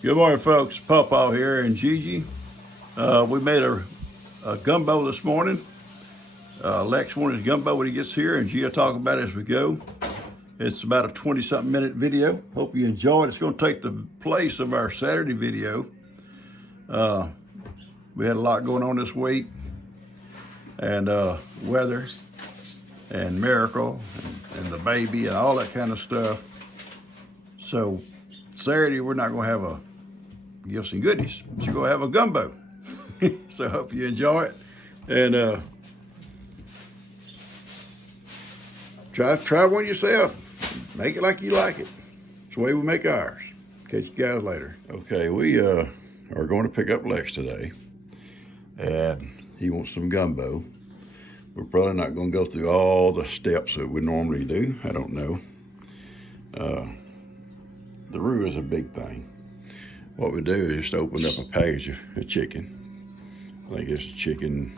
Good morning, folks. Pawpaw here and Gigi. We made a gumbo this morning. Lex wanted gumbo when he gets here, and Gia will talk about it as we go. It's about a 20-something minute video. Hope you enjoy it. It's going to take the place of our Saturday video. We had a lot going on this week, and weather, and Miracle, and the baby, and all that kind of stuff. So Saturday, we're not going to have a gifts and goodies. You're going to have a gumbo. So I hope you enjoy it. And try one yourself. Make it like you like it. It's the way we make ours. Catch you guys later. Okay, we are going to pick up Lex today. And he wants some gumbo. We're probably not going to go through all the steps that we normally do. I don't know. The roux is a big thing. What we do is just open up a package of chicken. I think it's chicken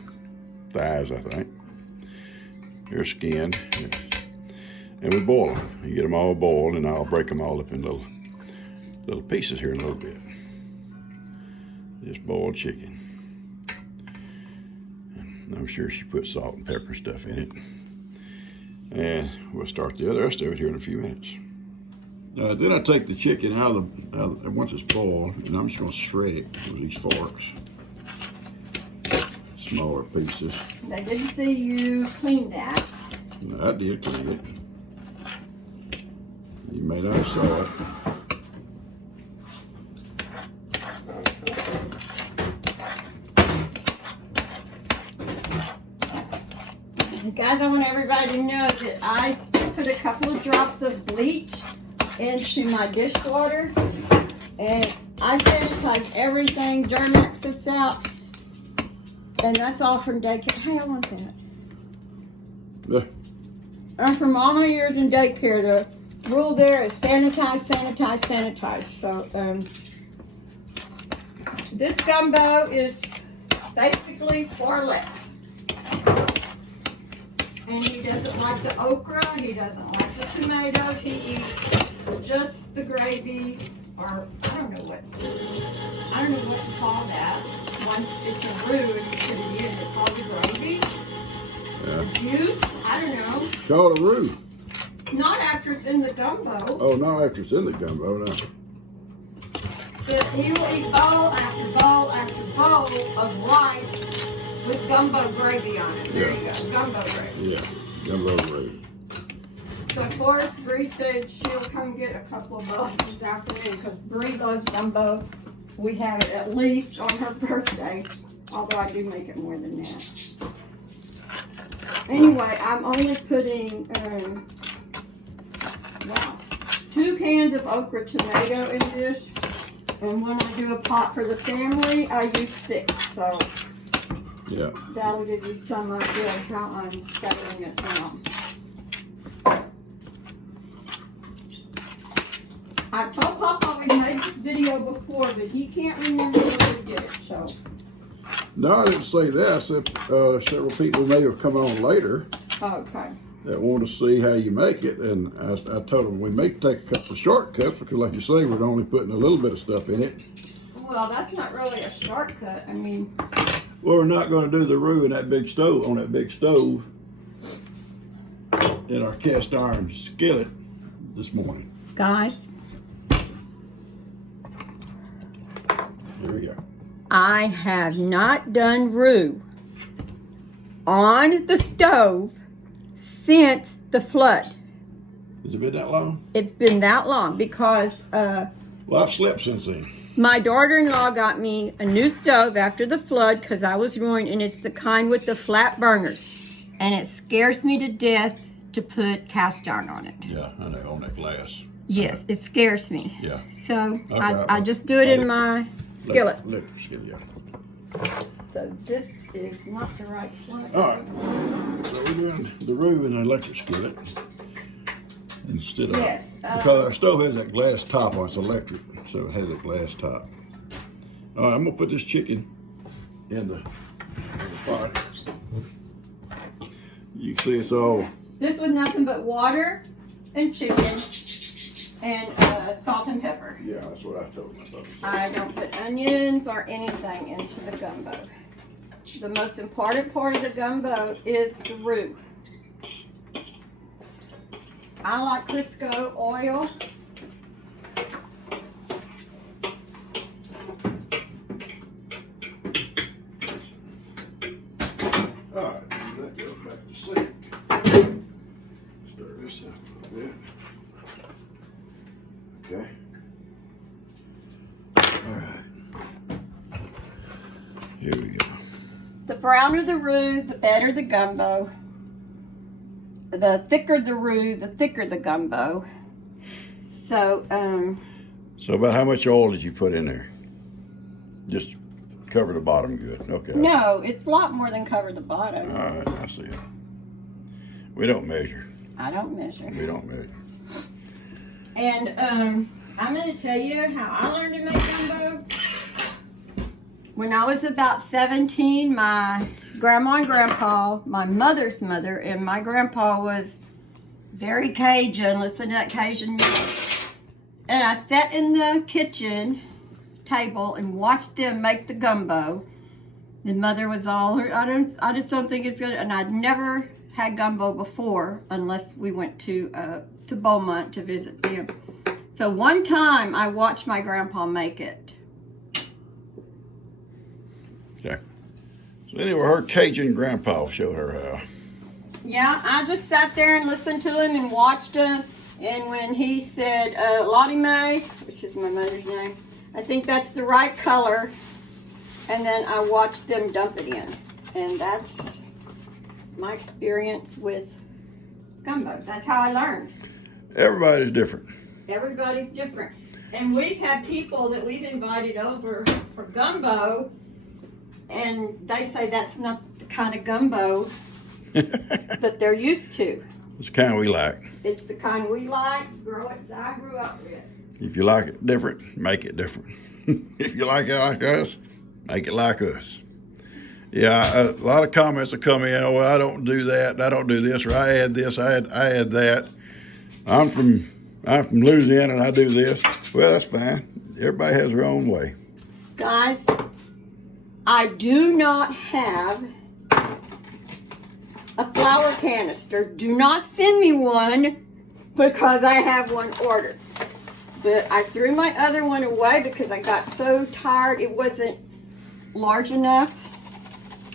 thighs, I think. They're skinned. And we boil them. You get them all boiled, and I'll break them all up in little pieces here in a little bit. Just boiled chicken. And I'm sure she put salt and pepper stuff in it. And we'll start the rest of it here in a few minutes. Then I take the chicken out of once it's boiled, and I'm just going to shred it with these forks. Smaller pieces. They didn't see you clean that. No, I did clean it. You may not have saw it. Guys, I want everybody to know that I put a couple of drops of bleach into my dishwater, and I sanitize everything. Germax sits out, and that's all from daycare. Hey, I want that. Yeah. And from all my years in daycare, the rule there is sanitize, sanitize, sanitize. So this gumbo is basically for Lex. And he doesn't like the okra, he doesn't like the tomatoes, he eats just the gravy, or I don't know what to call that. One, it's a roux and you put it in, it's called the gravy. Yeah. Juice, I don't know. It's called a roux. Not after it's in the gumbo. Oh, not after it's in the gumbo, no. But he will eat bowl after bowl after bowl of rice with gumbo gravy on it. There you go, gumbo gravy. Yeah, gumbo gravy. So of course, Bree said she'll come get a couple of bowls this afternoon because Bree loves gumbo. We have it at least on her birthday, although I do make it more than that. Anyway, I'm only putting 2 cans of okra tomato in this, and when I do a pot for the family, I use 6. So yeah, that'll give you some idea of how I'm scattering it down. I've told Papa we made this video before, but he can't remember where we did it, so. No, I didn't say that. I said several people may have come on later Okay. that want to see how you make it, and I told them we may take a couple of shortcuts because, like you say, we're only putting a little bit of stuff in it. Well, that's not really a shortcut. I mean, well, we're not going to do the roux in that big stove, on that big stove in our cast iron skillet this morning. guys, Here we go. I have not done roux on the stove since the flood. Has it been that long? It's been that long because Well, I've slept since then. my daughter-in-law got me a new stove after the flood because I was ruined, and it's the kind with the flat burners. And it scares me to death to put cast iron on it. Yeah, I know, on that glass. Yes, it scares me. Yeah. So Okay, I just do it in my skillet. Electric skillet, yeah. So this is not the right plug. All right. So we're doing the roux in an electric skillet instead of, Yes, because our stove has that glass top on it. It's electric, so it has a glass top. All right, I'm gonna put this chicken in the pot. You can see it's all. This was nothing but water and chicken and salt and pepper. Yeah, that's what I told myself. I don't put onions or anything into the gumbo. The most important part of the gumbo is the roux. I like Crisco oil. Alright, that goes back to sleep. Stir this up a little bit. Okay. Alright. Here we go. The browner the roux, the better the gumbo. The thicker the roux, the thicker the gumbo. So, So about how much oil did you put in there? Just cover the bottom good. Okay. no, it's a lot more than cover the bottom. Alright, I see it. We don't measure. I don't measure. We don't measure. And I'm going to tell you how I learned to make gumbo. When I was about 17, my grandma and grandpa, my mother's mother, and my grandpa was very Cajun, listen to that Cajun music. And I sat in the kitchen table and watched them make the gumbo. And mother was all, I just don't think it's good. And I'd never had gumbo before unless we went to Beaumont to visit them. So one time I watched my grandpa make it. Okay. So anyway, her Cajun grandpa showed her how. Yeah, I just sat there and listened to him and watched him. And when he said, Lottie Mae, which is my mother's name, I think that's the right color. And then I watched them dump it in. And that's my experience with gumbo. That's how I learned. Everybody's different. Everybody's different. And we've had people that we've invited over for gumbo, and they say that's not the kind of gumbo that they're used to. It's the kind we like. It's the kind we like, I grew up with. If you like it different, make it different. If you like it like us, make it like us. Yeah, a lot of comments have come in, oh, I don't do that, I don't do this, or I add this, I add that. I'm from Louisiana and I do this. Well, that's fine. Everybody has their own way. Guys, I do not have a flour canister. Do not send me one because I have one ordered. But I threw my other one away because I got so tired. It wasn't large enough.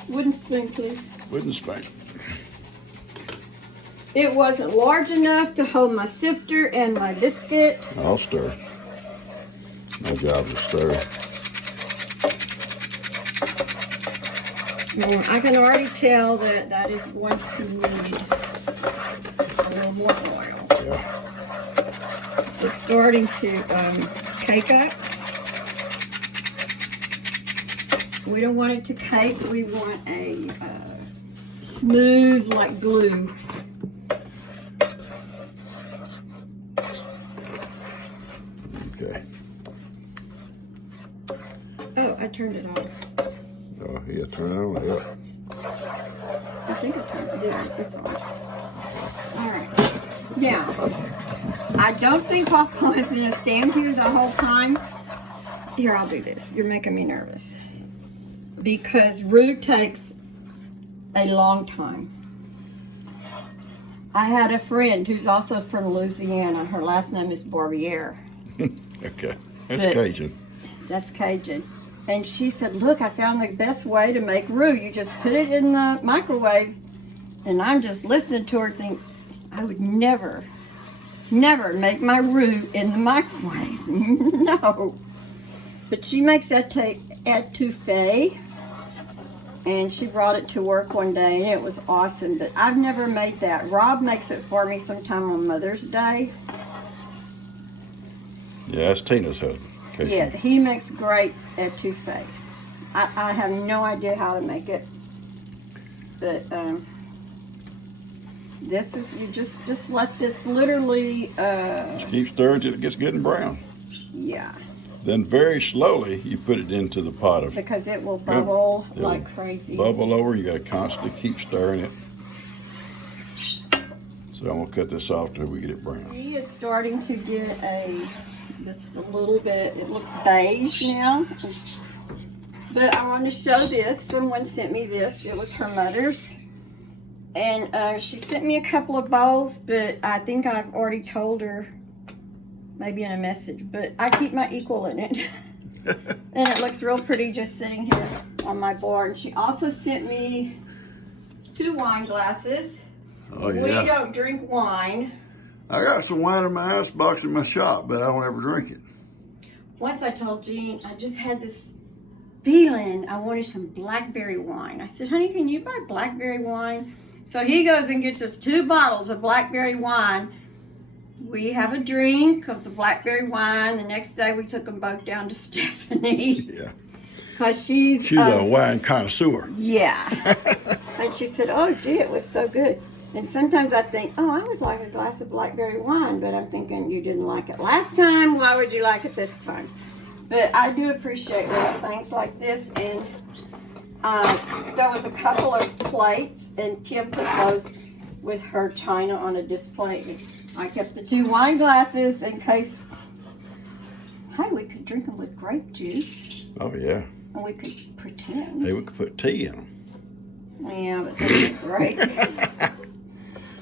Wooden spoon, please. Wooden spoon. It wasn't large enough to hold my sifter and my biscuit. I'll stir. My job is stir. Well, I can already tell that that is going to need a little more oil. Yeah. It's starting to cake up. We don't want it to cake. We want a smooth like glue. Okay. Oh, I turned it off. Oh, yeah, turn it on. Yeah. I think I turned it. Yeah, it's on. All right. Now, I don't think Papa is going to stand here the whole time. Here, I'll do this. You're making me nervous. Because roux takes a long time. I had a friend who's also from Louisiana. Her last name is Barbier. Okay. That's But- Cajun. That's Cajun. And she said, look, I found the best way to make roux. You just put it in the microwave. And I'm just listening to her think, I would never make my roux in the microwave. No. But she makes etouffee. And she brought it to work one day, and it was awesome. But I've never made that. Rob makes it for me sometime on Mother's Day. Yeah, that's Tina's husband. Cajun. Yeah, he makes great etouffee. I have no idea how to make it, but this is, you just let this literally, Just keep stirring till it gets good and brown. yeah, Then very slowly you put it into the pot of because it will bubble It'll like crazy. bubble over. You got to constantly keep stirring it. So I'm gonna cut this off till we get it brown. See, it's starting to get just a little bit, it looks beige now. But I want to show this. Someone sent me this. It was her mother's. And she sent me a couple of bowls, but I think I've already told her, maybe in a message, but I keep my equal in it. And it looks real pretty just sitting here on my board. She also sent me 2 wine glasses. Oh yeah. We don't drink wine. I got some wine in my icebox in my shop, but I don't ever drink it. Once I told Jean, I just had this feeling I wanted some blackberry wine. I said, honey, can you buy blackberry wine? So he goes and gets us 2 bottles of blackberry wine. We have a drink of the blackberry wine. The next day we took them both down to Stephanie. Yeah. Because she's a wine connoisseur. Yeah. And she said, oh, gee, it was so good. And sometimes I think, oh, I would like a glass of blackberry wine, but I'm thinking you didn't like it last time. Why would you like it this time? But I do appreciate little things like this. And there was a couple of plates, and Kim put those with her china on a display. And I kept the 2 wine glasses in case, hey, we could drink them with grape juice. Oh yeah. And we could pretend. Hey, we could put tea in them. Yeah, but that's great.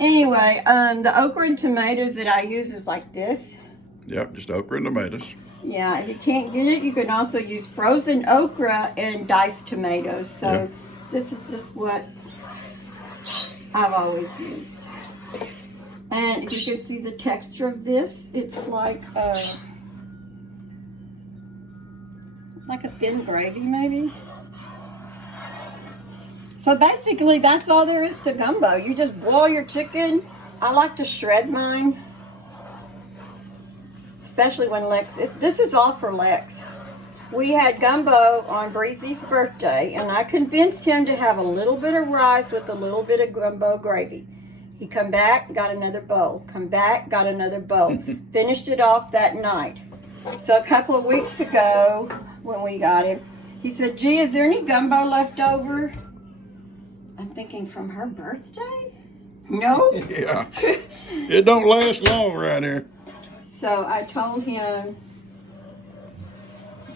Anyway, the okra and tomatoes that I use is like this. Yep, just okra and tomatoes. Yeah, if you can't get it, you can also use frozen okra and diced tomatoes. So Yeah. This is just what I've always used. And if you can see the texture of this, it's like a thin gravy maybe. So basically that's all there is to gumbo. You just boil your chicken. I like to shred mine. Especially when Lex, this is all for Lex. We had gumbo on Breezy's birthday, and I convinced him to have a little bit of rice with a little bit of gumbo gravy. He come back, got another bowl. Come back, got another bowl. Finished it off that night. So a couple of weeks ago, when we got him, he said, gee, is there any gumbo left over? I'm thinking, from her birthday? No. Yeah. It don't last long around here. So I told him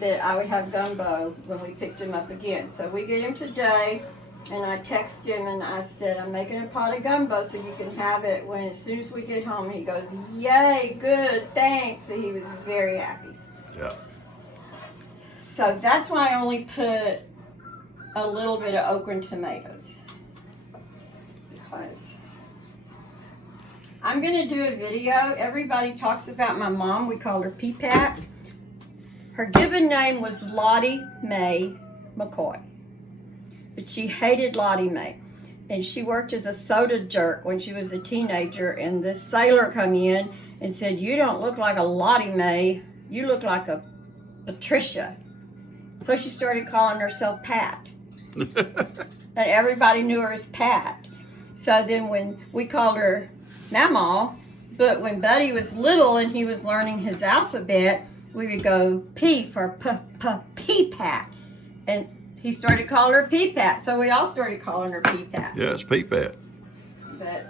that I would have gumbo when we picked him up again. So we get him today, and I text him and I said, I'm making a pot of gumbo so you can have it as soon as we get home. He goes, yay, good, thanks. And he was very happy. Yeah. So that's why I only put a little bit of okra and tomatoes. Because I'm going to do a video. Everybody talks about my mom. We called her P-Pat. Her given name was Lottie Mae McCoy. But she hated Lottie Mae. And she worked as a soda jerk when she was a teenager. And this sailor come in and said, you don't look like a Lottie Mae. You look like a Patricia. So she started calling herself Pat. And everybody knew her as Pat. So then when we called her Mamaw, but when Buddy was little and he was learning his alphabet, we would go P for P-Pat. And he started calling her P-Pat. So we all started calling her P-Pat. Yeah, it's P-Pat. But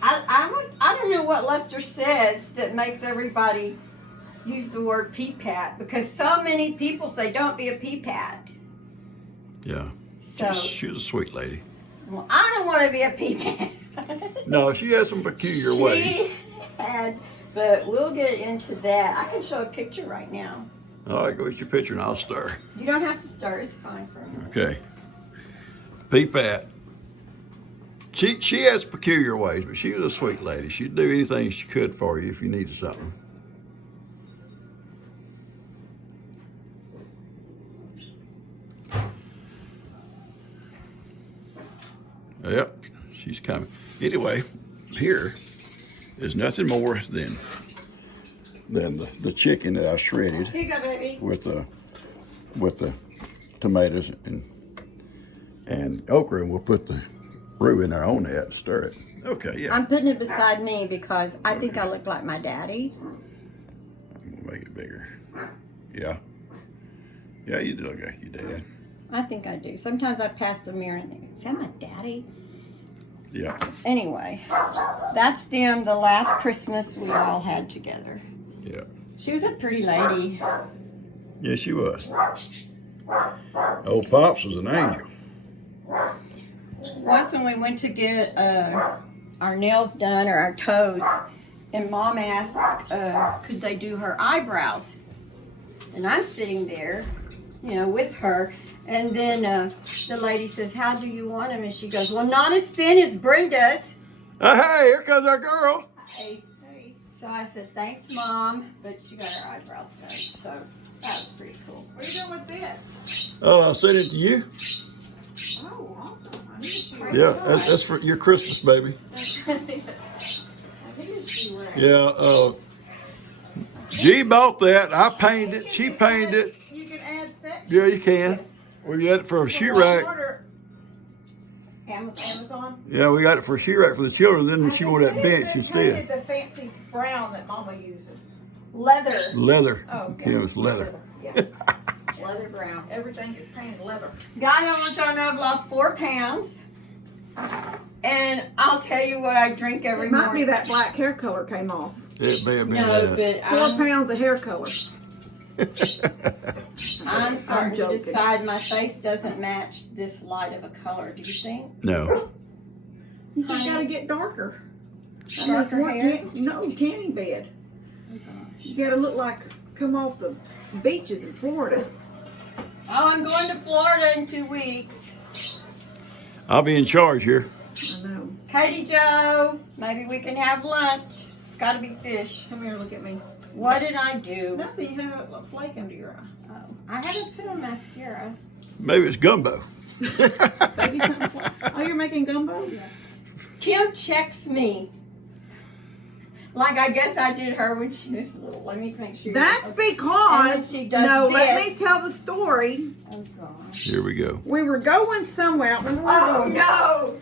I don't know what Lester says that makes everybody use the word P-Pat, because so many people say don't be a P-Pat. Yeah. So She's a sweet lady. well, I don't want to be a P-Pat. No, she has some peculiar ways. She had, but we'll get into that. I can show a picture right now. All right, go get your picture and I'll stir. You don't have to stir. It's fine for me. Okay. P-Pat. She has peculiar ways, but she was a sweet lady. She'd do anything she could for you if you needed something. Yep, she's coming. Anyway, here is nothing more than the chicken that I shredded. Here you go, baby. With the tomatoes and okra, and we'll put the roux in there on that, stir it. Okay, yeah. I'm putting it beside me because I think I look like my daddy. We'll make it bigger. Yeah. Yeah, you do look like your dad. I think I do. Sometimes I pass the mirror and think, is that my daddy? Yeah. Anyway, that's them the last Christmas we all had together. Yeah. She was a pretty lady. Yeah, she was. Old Pops was an angel. Once when we went to get our nails done or our toes, and Mom asked, could they do her eyebrows? And I'm sitting there, you know, with her. And then the lady says, how do you want them? And she goes, well, not as thin as Brenda's. Hey, here comes our girl. Hey. So I said, thanks, Mom. But she got her eyebrows done. So that was pretty cool. What are you doing with this? I'll send it to you. Oh, awesome. I need to see Yeah, that's for your Christmas, baby. I think it's she wearing. Yeah, G bought that. I painted it. She painted it. You can add sections. Yeah, you can. Yes. We got it for a shoe What rack. order? Amazon. Yeah, we got it for a shoe rack for the children. Then she wanted that bench They instead. painted the fancy brown that Mama uses. Leather. Leather. Oh, okay. Yeah, it was leather. Yeah. Leather brown. Everything is painted leather. Guys, I want y'all to know I've lost 4 pounds. And I'll tell you what I drink every It might morning. be that black hair color came off. It may have been No, that. but 4 pounds of hair color. I'm starting to joking. decide my face doesn't match this light of a color. Do you think? No. You just gotta get darker. Darker hair? No, tanning bed. Oh, gosh. You gotta look like come off the beaches in Florida. Oh, I'm going to Florida in 2 weeks. I'll be in charge here. I know. Katie Joe, maybe we can have lunch. It's got to be fish. Come here, look at me. What did I do? Nothing. You have a flake under your eye. Oh, I haven't put on mascara. Maybe it's gumbo. Baby, oh, you're making gumbo? Yeah. Kim checks me. Like I guess I did her when she was little. Let me make sure. That's And then because she does no. Let this. me tell the story. Oh gosh. Here we go. We were going somewhere. I don't remember where we Oh were. no.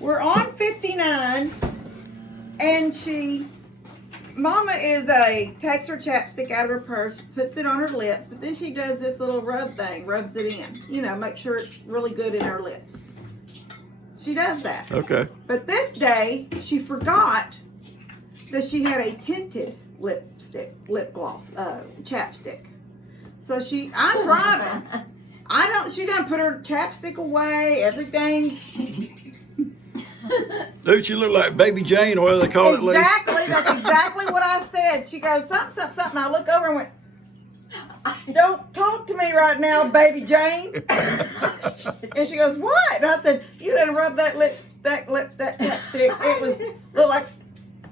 We're on 59, and Mama takes her chapstick out of her purse, puts it on her lips, but then she does this little rub thing, rubs it in. You know, make sure it's really good in her lips. She does that. Okay. But this day, she forgot that she had a tinted lip gloss, chapstick. So I'm driving. She done put her chapstick away, everything. Dude, you look like Baby Jane, or whatever they call it, lady. Exactly, that's exactly what I said. She goes, something. I look over and went, don't talk to me right now, Baby Jane. And she goes, what? And I said, you didn't rub that chapstick. It looked like,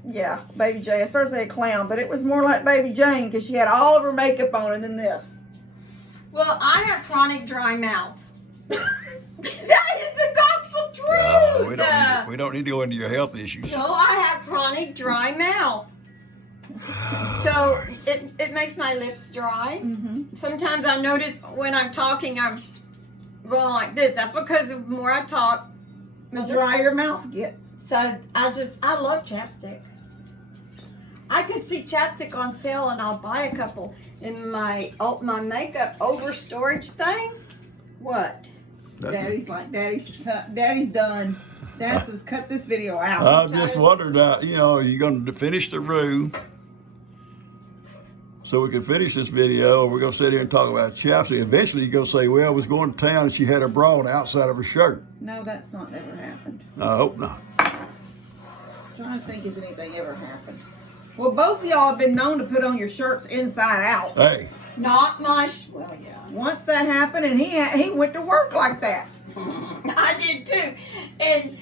yeah, Baby Jane. I started to say a clown, but it was more like Baby Jane because she had all of her makeup on and then this. Well, I have chronic dry mouth. That is the gospel truth. We don't need to go into your health issues. No, I have chronic dry mouth. So it makes my lips dry. Mm-hmm. Sometimes I notice when I'm talking, I'm going like this. That's because the more I talk, The drier your mouth gets. So I love chapstick. I can see chapstick on sale and I'll buy a couple. In my makeup over storage thing. What? Daddy's done. Dad says, cut this video out. I've just wondered, you're going to finish the roux so we can finish this video, or we're going to sit here and talk about chapstick. Eventually, you're going to say, well, I was going to town and she had her bra on the outside of her shirt. No, that's not ever happened. I hope not. I'm trying to think, has anything ever happened? Well, both of y'all have been known to put on your shirts inside out. Hey, Not much. Well, yeah. Once that happened, and he went to work like that. I did too. And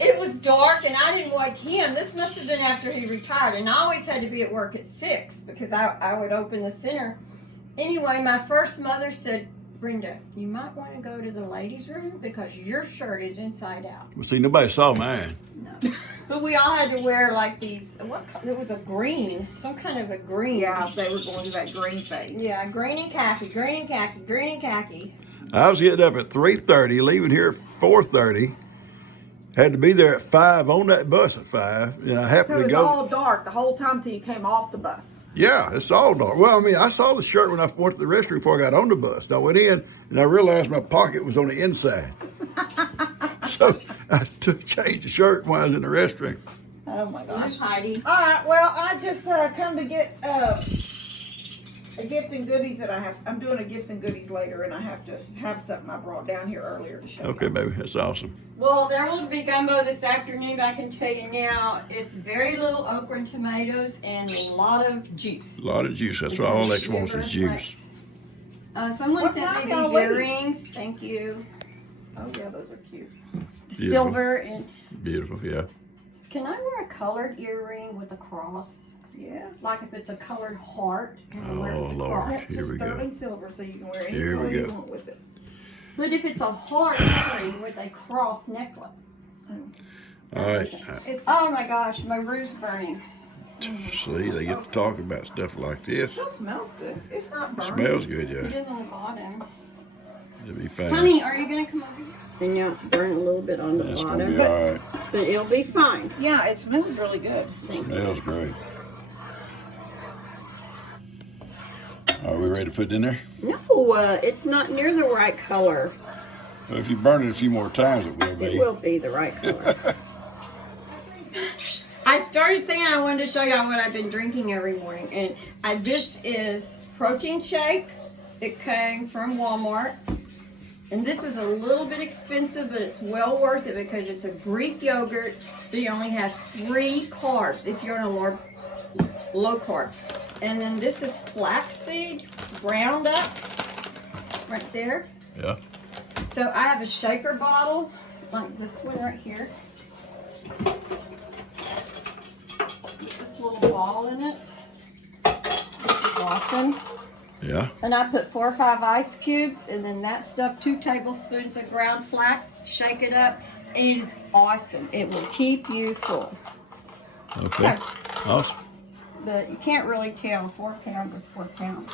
it was dark and I didn't wake him. This must have been after he retired. And I always had to be at work at 6 because I would open the center. Anyway, my first mother said, Brenda, you might want to go to the ladies' room because your shirt is inside out. well, see, nobody saw mine. No. But we all had to wear like these, it was a green, some kind of a green. Yeah, they were going to that green face. Yeah, green and khaki, green and khaki, green and khaki. I was getting up at 3:30, leaving here at 4:30. Had to be there at 5, on that bus at 5, and I So happened it to was go. all dark the whole time till you came off the bus. Yeah, it's all dark. Well, I mean, I saw the shirt when I went to the restroom before I got on the bus. I went in, and I realized my pocket was on the inside. So I changed the shirt while I was in the restaurant. Oh my gosh. Miss Heidi. All right, well, I just come to get a gift and goodies that I have. I'm doing a gifts and goodies later, and I have to have something I brought down here earlier to show Okay, you. baby, that's awesome. Well, there will be gumbo this afternoon. I can tell you now, it's very little okra and tomatoes and a lot of juice. A lot of juice. That's what all Lex wants is juice. Someone What sent time me y'all these leave? earrings. Thank you. Oh yeah, those are cute. Silver and Beautiful, yeah. can I wear a colored earring with a cross? Yes. Like if it's a colored heart. Can I wear it Oh, with a Lord. cross? That's Here just we go. sterling silver, so you can wear any Here we color you go. want with it. But if it's a heart earring with a cross necklace. All right. It's Oh my gosh, my roof's burning. See, they get to talking about stuff like It this. still smells good. It's not It burning. smells good, It yeah. is on the bottom. It'll be fine. Honey, are you gonna come over here? And now it's burning a little bit on the That's gonna bottom, be all right. but it'll be fine. Yeah, it smells really good. Thank you. Smells great. Are we ready to put it in there? No, it's not near the right color. Well, if you burn it a few more times, it will It be. will be the right color. I started saying I wanted to show y'all what I've been drinking every morning, and this is protein shake. It came from Walmart, and this is a little bit expensive, but it's well worth it because it's a Greek yogurt, but it only has 3 carbs if you're on a low carb. And then this is flaxseed ground up right there. Yeah. So I have a shaker bottle like this one right here. Get this little ball in it, which is awesome. Yeah. And I put 4 or 5 ice cubes, and then that stuff, 2 tablespoons of ground flax, shake it up, and it is awesome. It will keep you full. Okay. Awesome. But you can't really tell. 4 pounds is 4 pounds.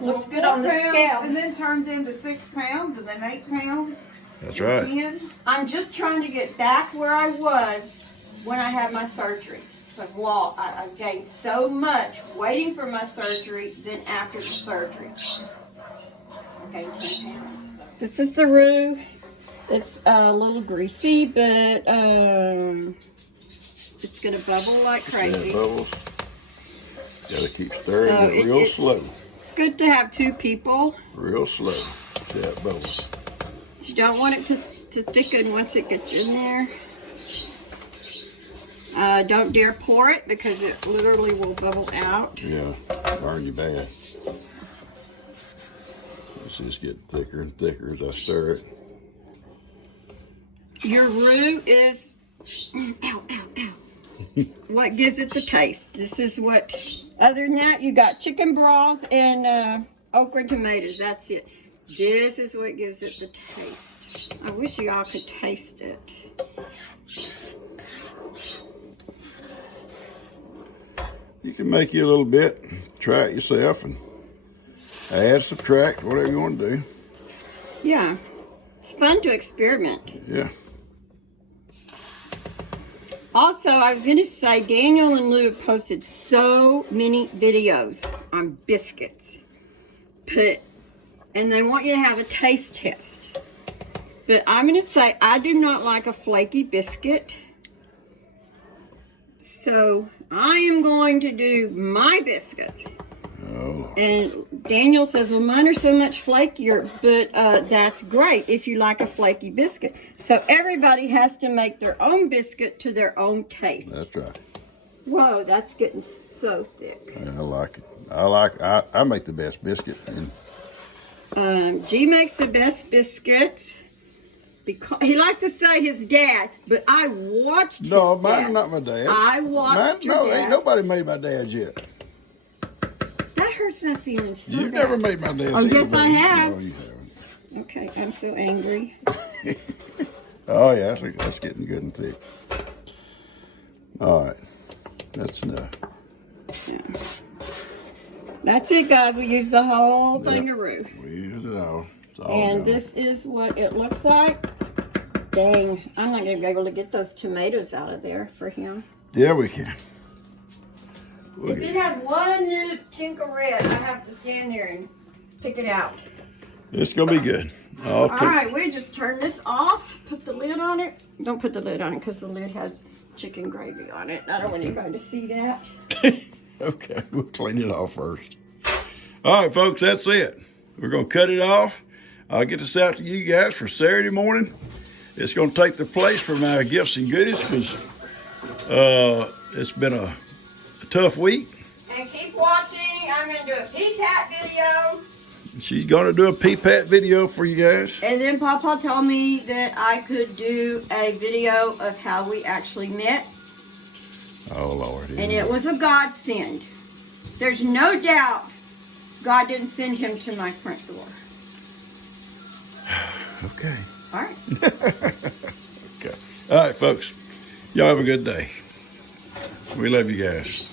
Looks good 4 on the pounds, scale. and then turns into 6 pounds, and then 8 pounds. That's and right. 10. I'm just trying to get back where I was when I had my surgery. I gained so much waiting for my surgery than after the surgery. I gained 10 pounds. So. This is the roux. It's a little greasy, but it's gonna bubble like crazy. Yeah, bubbles. Gotta keep stirring So it real slow. It's good to have 2 people. Real slow. Yeah, bubbles. So you don't want it to thicken once it gets in there. Don't dare pour it because it literally will bubble out. Yeah. Burn you bad. It's just getting thicker and thicker as I stir it. Your roux is, ow, ow, ow, what gives it the taste. This is what, other than that, you got chicken broth and okra and tomatoes. That's it. This is what gives it the taste. I wish you all could taste it. You can make you a little bit, try it yourself, and add, subtract, whatever you want to do. Yeah, it's fun to experiment. Yeah. Also, I was going to say, Daniel and Lou have posted so many videos on biscuits. And they want you to have a taste test. But I'm going to say, I do not like a flaky biscuit. So, I am going to do my biscuits. Oh. And Daniel says, well, mine are so much flakier, but that's great if you like a flaky biscuit. So everybody has to make their own biscuit to their own taste. That's right. Whoa, that's getting so thick. Yeah, I like it. I make the best biscuit. And G makes the best biscuits. Because he likes to say his dad, but I watched his no, dad. mine's not my dad. I watched your No, dad. ain't nobody made my dad's yet. That hurts my feelings so You've bad. never made my dad's. Oh, either, yes, I baby. have. No, you haven't. Okay, I'm so angry. Oh yeah, that's getting good and thick. All right, that's enough. Yeah. That's it, guys. We used the whole thing Yep. of roux. We used it all. It's all And gone. this is what it looks like. Dang, I'm not going to be able to get those tomatoes out of there for him. Yeah, we can. We'll If get it has one little chink of red, I have to stand there and pick it out. It's gonna be good. All right, we just turn this off, put the lid on it. Don't put the lid on it because the lid has chicken gravy on it. I don't want anybody to see that. Okay, we'll clean it off first. All right, folks, that's it. We're gonna cut it off. I'll get this out to you guys for Saturday morning. It's gonna take the place for my gifts and goodies because it's been a tough week. And keep watching. I'm gonna do a PTAT video. She's gonna do a PPAT video for you guys. And then Papa told me that I could do a video of how we actually met. Oh, Lord. And it was a godsend. There's no doubt God didn't send him to my front door. Okay. All right. Okay. All right, folks. Y'all have a good day. We love you guys.